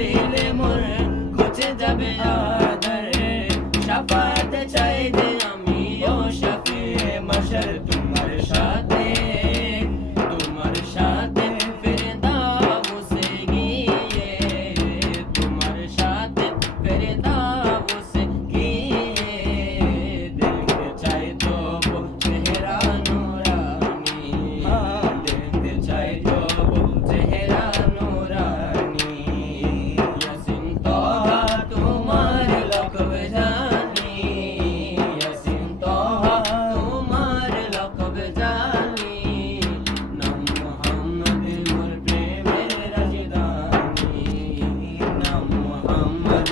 মরিলে মোর ঘুচে যাবে আধার শাফাত চাই যে আমি ও শাফি মাশার তোমার সাথে ফেরদাউসে গিয়ে তোমার সাথে ফেরদাউসে গিয়ে দেখতে চাই তো চেহারা নুরানি দেখতে চাই তো চেহারা নুরানি ইয়াসিন তোহা তোমার লকব জানি ইয়াসিন তোহা তোমার লকব জানি নাম মুহাম্মদ মোর প্রেমের রাজধানী নাম মুহাম্মদ